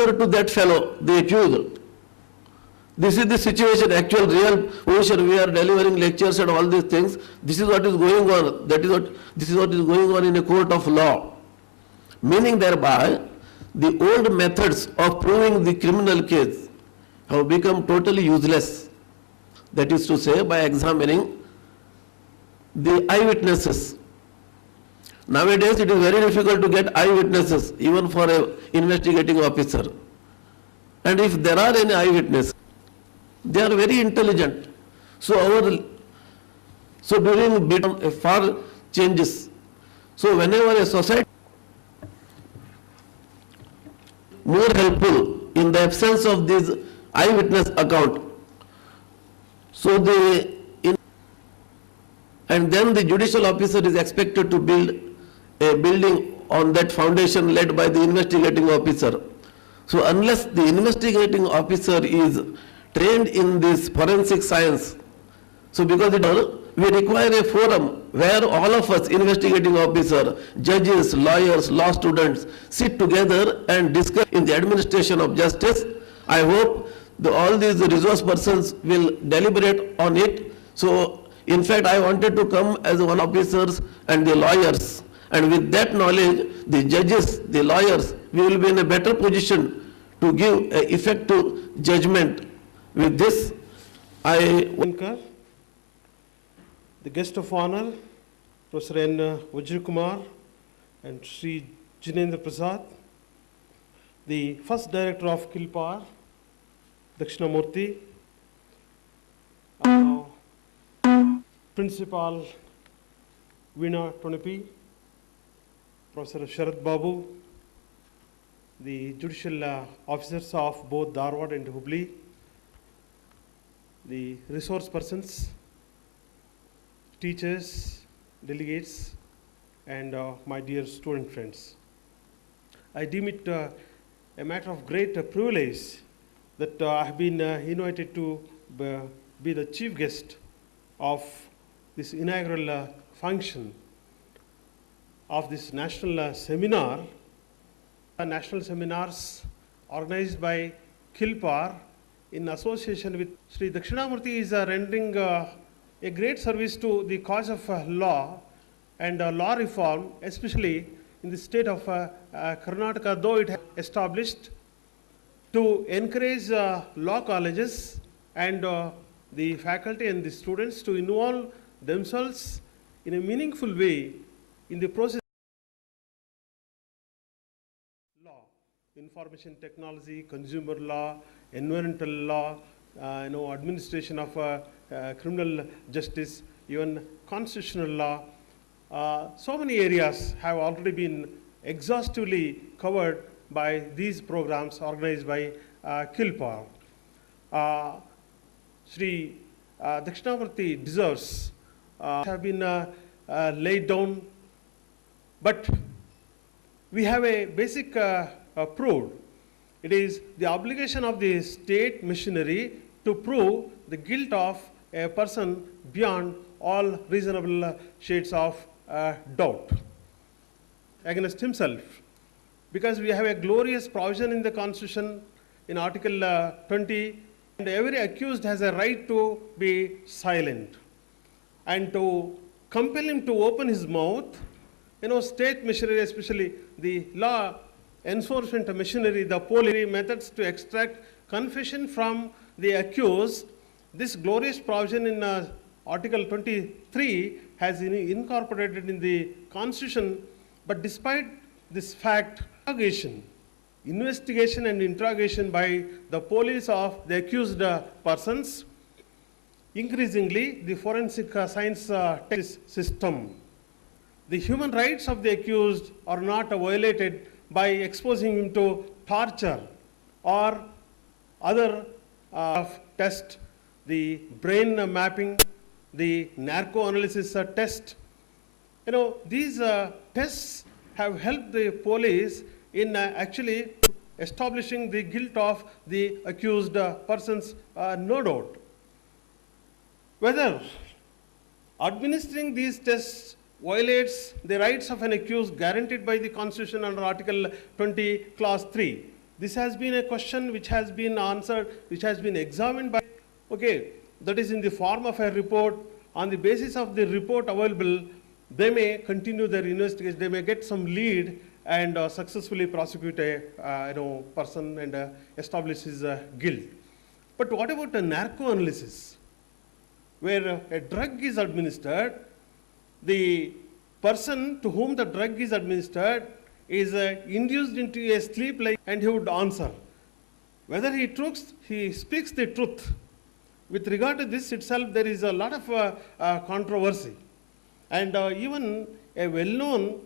to that fellow, the accused. This is the situation, actual real position. We are delivering lectures and all these things. This is what is going on. This is what is going on in a court of law. Meaning thereby, the old methods of proving the criminal case have become totally useless. That is to say, by examining the eyewitnesses. Nowadays, it is very difficult to get eyewitnesses, even for an investigating officer. And if there are any eyewitnesses, they are very intelligent. So during far changes. So whenever a society more helpful in the absence of this eyewitness account. So and then the judicial officer is expected to build a building on that foundation led by the investigating officer. So unless the investigating officer is trained in this forensic science, so because we require a forum where all of us, investigating officer, judges, lawyers, law students, sit together and discuss in the administration of justice. I hope all these resource persons will deliberate on it. So, in fact, I wanted to come as one officers and the lawyers. And with that knowledge, the judges, the lawyers, we will be in a better position to give an effective judgment. With this, the guest of honor, Professor N. Vajrakumar and Sri Jinendra Prasad, the first director of Kilpar, Dakshinamurti, Principal Veena Tonepi, Professor Sharad Babu, the judicial officers of both Dharwad and Hubli, the resource persons, teachers, delegates, and my dear student friends. I deem it a matter of great privilege that I have been invited to be the chief guest of this inaugural function of this national seminar. National seminars organized by Kilpar in association with Sri Dakshinamurti is rendering a great service to the cause of law and law reform, especially in the state of Karnataka, though it has established to encourage law colleges and the faculty and the students to involve themselves in a meaningful way in the process of law, information technology, consumer law, environmental law, administration of criminal justice, even constitutional law. So many areas have already been exhaustively covered by these programs organized by Kilpar. Sri Dakshinamurti deserves have been laid down, but we have a basic proved. It is the obligation of the state machinery to prove the guilt of a person beyond all reasonable shades of doubt against himself. Because we have a glorious provision in the Constitution in Article 20, and every accused has a right to be silent. And to compel him to open his mouth, state machinery, especially the law enforcement machinery, the police methods to extract confession from the accused, this glorious provision in Article 23 has incorporated in the Constitution. But despite this fact, investigation and interrogation by the police of the accused persons, increasingly the forensic science system, the human rights of the accused are not violated by exposing him to torture or other test, the brain mapping, the narco-analysis test. These tests have helped the police in actually establishing the guilt of the accused persons, no doubt. Whether administering these tests violates the rights of an accused guaranteed by the Constitution under Article 20, Clause 3. This has been a question which has been answered, which has been examined by, okay, that is in the form of a report. On the basis of the report available, they may continue their investigation, they may get some lead and successfully prosecute a person and establish his guilt. But what about a narco analysis, where a drug is administered, the person to whom the drug is administered is induced into a sleep like, and he would answer. Whether he speaks the truth. With regard to this itself, there is a lot of controversy. And even a well-known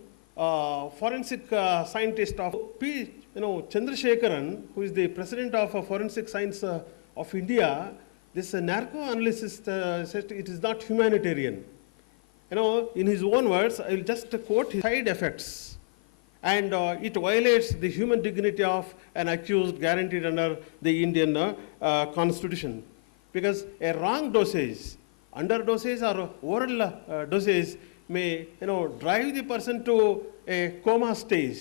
forensic scientist of P. Chandrasekharan, who is the president of Forensic Science of India, this narco analysis said it is not humanitarian. In his own words, I will just quote his side effects. And it violates the human dignity of an accused guaranteed under the Indian Constitution. Because a wrong dosage, underdosage or oral dosage may drive the person to a coma stage.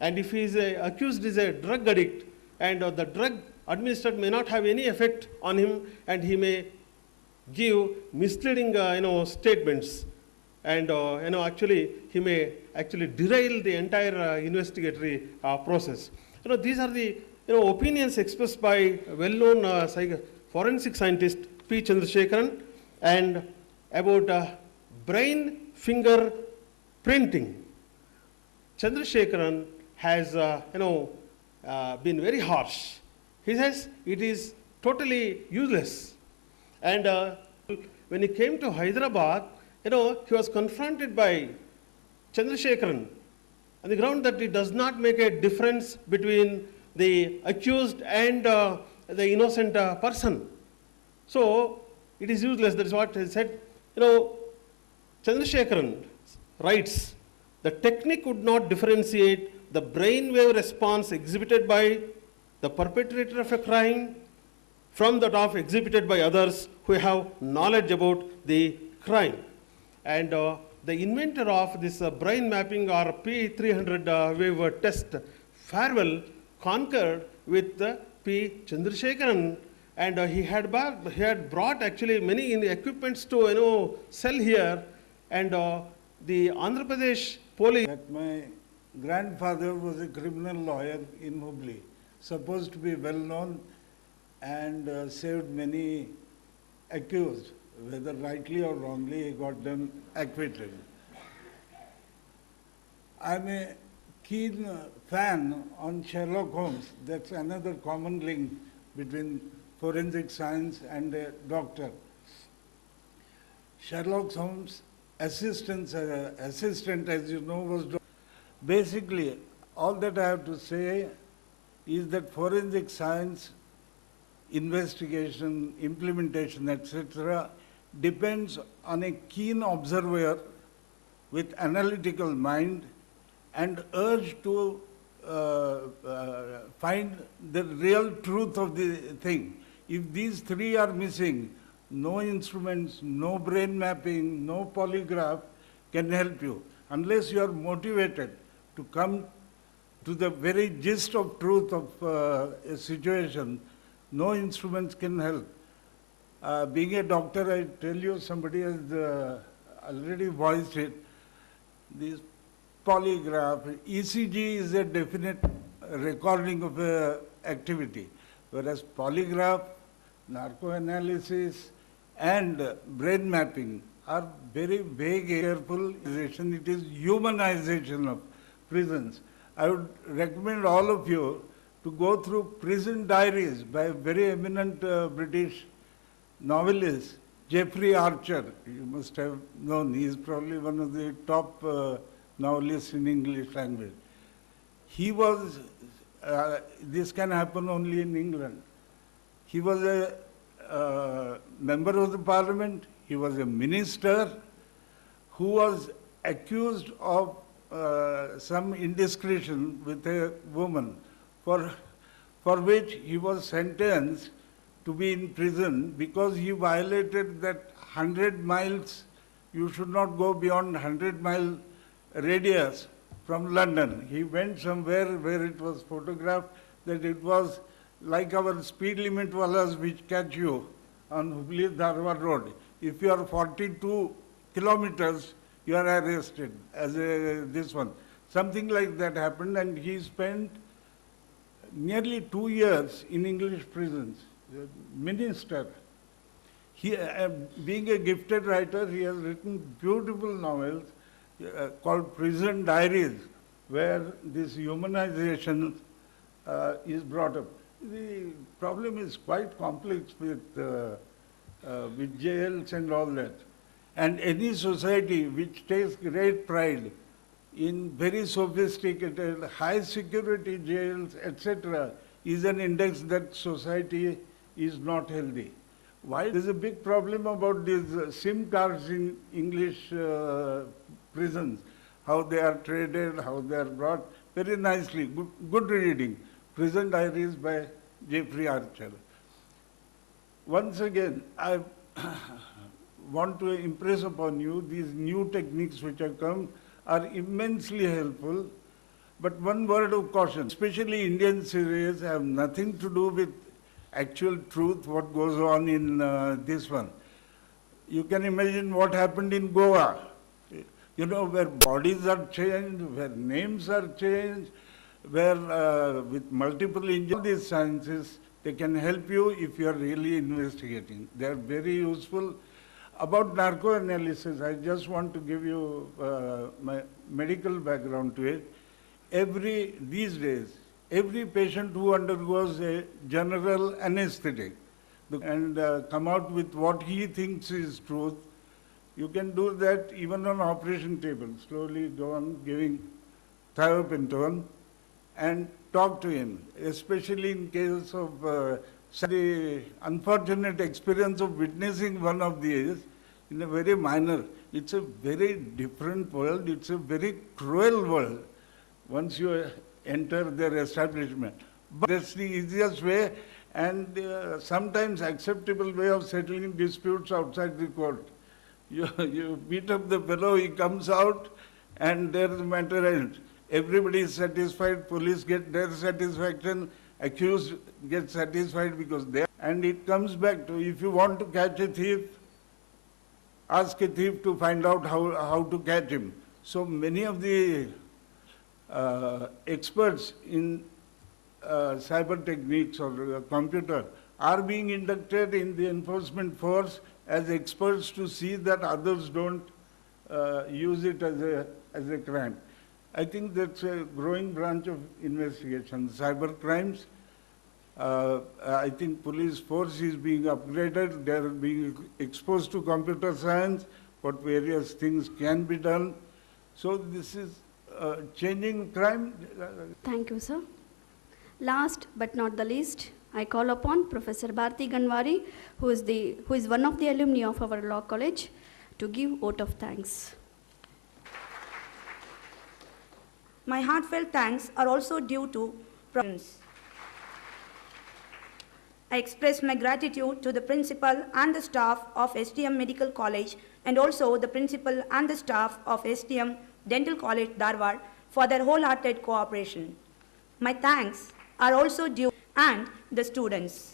And if he is accused is a drug addict and the drug administered may not have any effect on him and he may give misleading statements. And actually he may actually derail the entire investigatory process. These are the opinions expressed by well-known forensic scientist P. Chandrasekharan, and about brain finger printing. Chandrasekharan has been very harsh. He says it is totally useless. And when he came to Hyderabad, he was confronted by Chandrasekharan on the ground that it does not make a difference between the accused and the innocent person. So it is useless. That is what he said. Chandrasekharan writes, the technique would not differentiate the brainwave response exhibited by the perpetrator of a crime from that of exhibited by others who have knowledge about the crime. And the inventor of this brain mapping or P300 wave test, Farwell, concurred with P. Chandrasekharan, and he had brought actually many equipments to sell here, and the Andhra Pradesh police. That my grandfather was a criminal lawyer in Hubli, supposed to be well known and saved many accused, whether rightly or wrongly, he got them acquitted. I'm a keen fan on Sherlock Holmes. That's another common link between forensic science and a doctor. Sherlock Holmes' assistant, as you know, was basically all that I have to say is that forensic science, investigation, implementation, etc., depends on a keen observer with analytical mind and urge to find the real truth of the thing. If these three are missing, no instruments, no brain mapping, no polygraph can help you. Unless you are motivated to come to the very gist of truth of a situation, no instruments can help. Being a doctor, I tell you, somebody has already voiced it. This polygraph, ECG is a definite recording of activity, whereas polygraph, narcoanalysis, and brain mapping are very vague, careful. It is humanization of prisons. I would recommend all of you to go through Prison Diaries by a very eminent British novelist, Geoffrey Archer. You must have known, he is probably one of the top novelists in English language. He was, this can happen only in England. He was a member of the parliament, he was a minister who was accused of some indiscretion with a woman, for which he was sentenced to be in prison because he violated that 100 miles, you should not go beyond 100-mile radius from London. He went somewhere where it was photographed that it was like our speed limit walas which catch you on Hubli-Dharwad road. If you are 42 kilometers, you are arrested as this one. Something like that happened, and he spent nearly 2 years in English prisons. Minister. He, being a gifted writer, he has written beautiful novels called Prison Diaries, where this humanization is brought up. The problem is quite complex with jails and all that. And any society which takes great pride in very sophisticated, high security jails, etc., is an index that society is not healthy. Why? There's a big problem about these SIM cards in English prisons, how they are traded, how they are brought very nicely. Good reading. Prison Diaries by Jeffrey Archer. Once again, I want to impress upon you these new techniques which have come are immensely helpful. But one word of caution, especially Indian series have nothing to do with actual truth, what goes on in this one. You can imagine what happened in Goa, you know, where bodies are changed, where names are changed, where with multiple these sciences, they can help you if you are really investigating. They are very useful. About narco-analysis, I just want to give you my medical background to it. These days, every patient who undergoes a general anesthetic and come out with what he thinks is truth, you can do that even on operation table. Slowly go on giving thiopentone and talk to him, especially in case of the unfortunate experience of witnessing one of these in a very minor. It's a very different world. It's a very cruel world once you enter their establishment. But that's the easiest way and sometimes acceptable way of settling disputes outside the court. You beat up the fellow, he comes out, and there the matter ends. Everybody is satisfied, police get their satisfaction, accused gets satisfied because they... And it comes back to, if you want to catch a thief, ask a thief to find out how to catch him. So many of the experts in cyber techniques or computer are being inducted in the enforcement force as experts to see that others don't use it as a crime. I think that's a growing branch of investigation. Cyber crimes, I think police force is being upgraded. They're being exposed to computer science, what various things can be done. So this is changing crime. Thank you, sir. Last but not the least, I call upon Professor Bharti Ganwari, who is one of the alumni of our law college, to give vote of thanks. My heartfelt thanks are also due to Providence. I express my gratitude to the principal and the staff of STM Medical College and also the principal and the staff of STM Dental College, Dharwad, for their wholehearted cooperation. My thanks are also due and the students.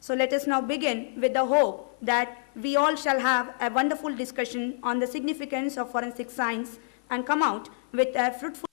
So let us now begin with the hope that we all shall have a wonderful discussion on the significance of forensic science and come out with a fruitful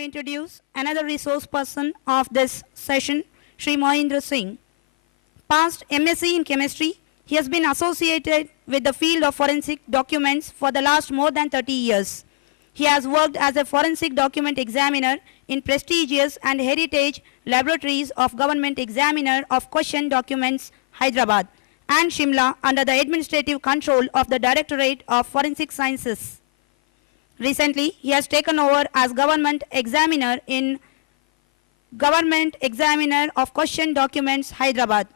introduce another resource person of this session, Shri Mohindra Singh. Past MSc in chemistry, he has been associated with the field of forensic documents for the last more than 30 years. He has worked as a forensic document examiner in prestigious and heritage laboratories of Government Examiner of Question Documents, Hyderabad, and Shimla under the administrative control of the Directorate of Forensic Sciences. Recently, he has taken over as Government Examiner in Government Examiner of Question Documents, Hyderabad.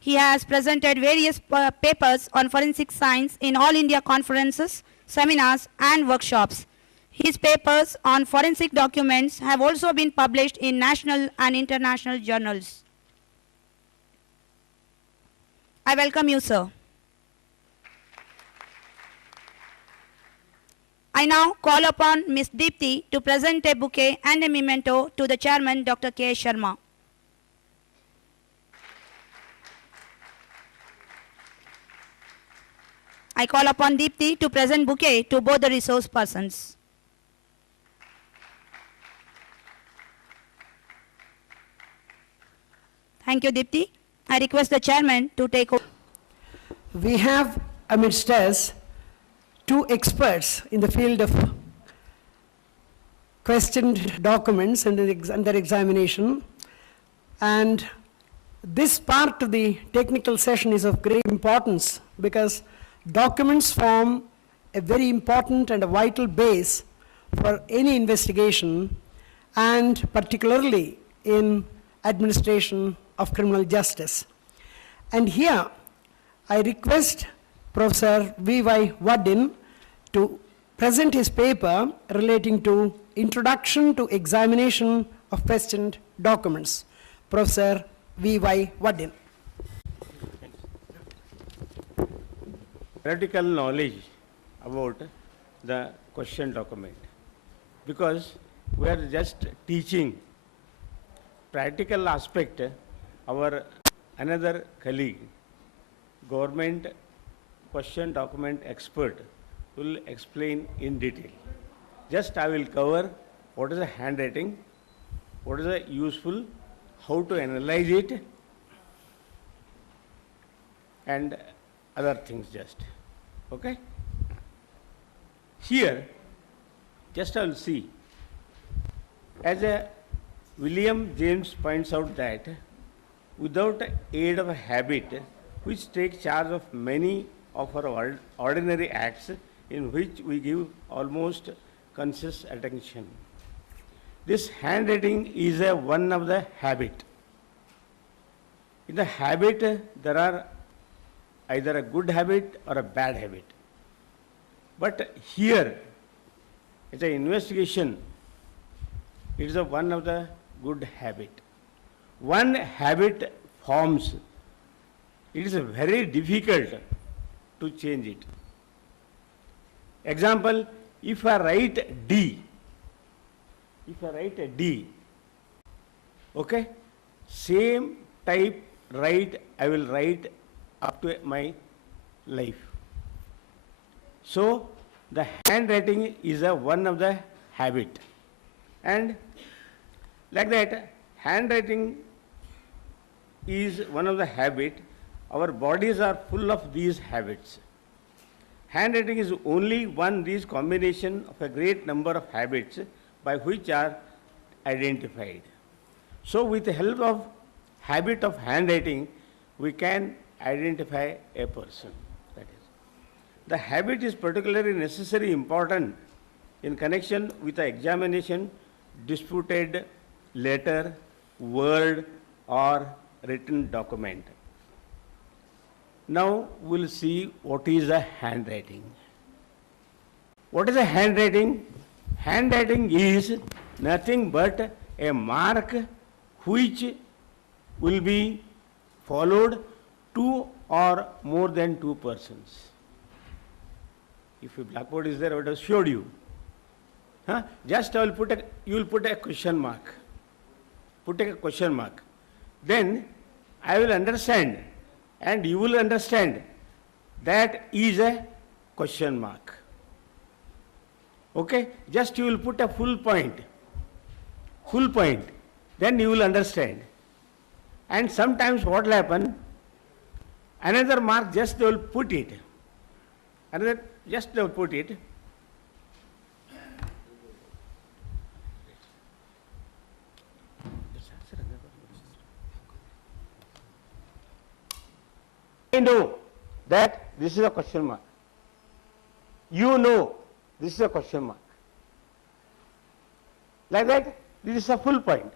He has presented various papers on forensic science in all India conferences, seminars, and workshops. His papers on forensic documents have also been published in national and international journals. I welcome you, sir. I now call upon Ms. Deepthi to present a bouquet and a memento to the chairman, Dr. K. Sharma. I call upon Deepthi to present bouquet to both the resource persons. Thank you, Deepthi. I request the chairman to take over. We have amidst us two experts in the field of questioned documents and their examination, and this part of the technical session is of great importance because documents form a very important and a vital base for any investigation, and particularly in administration of criminal justice. And here I request Professor V.Y. Waddin to present his paper relating to Introduction to Examination of Questioned Documents. Professor V.Y. Waddin. Theoretical knowledge about the question document, because we are just teaching practical aspect. Our another colleague, government question document expert, will explain in detail. Just I will cover what is a handwriting, what is a useful, how to analyze it, and other things just. Okay? Here, just I will see, as a William James points out that without aid of a habit which takes charge of many of our ordinary acts in which we give almost conscious attention. This handwriting is one of the habit. In the habit, there are either a good habit or a bad habit. But here, as an investigation, it is one of the good habit. One habit forms, it is very difficult to change it. Example, if I write D, okay, same type write, I will write up to my life. So, the handwriting is one of the habit. And like that, handwriting is one of the habit. Our bodies are full of these habits. Handwriting is only one these combination of a great number of habits by which are identified. So with the help of habit of handwriting, we can identify a person. That is, the habit is particularly necessary, important in connection with the examination, disputed letter, word, or written document. Now we'll see what is a handwriting. What is a handwriting? Handwriting is nothing but a mark which will be followed two or more than two persons. If a blackboard is there, I would have showed you. Huh? Just I will put you will put a question mark. Put a question mark. Then I will understand and you will understand that is a question mark. Okay? Just you will put a full point. full point, then you will understand. And sometimes what will happen, another mark just they will put it. Another, just they will put it. I know that this is a question mark. You know this is a question mark. Like that, this is a full point.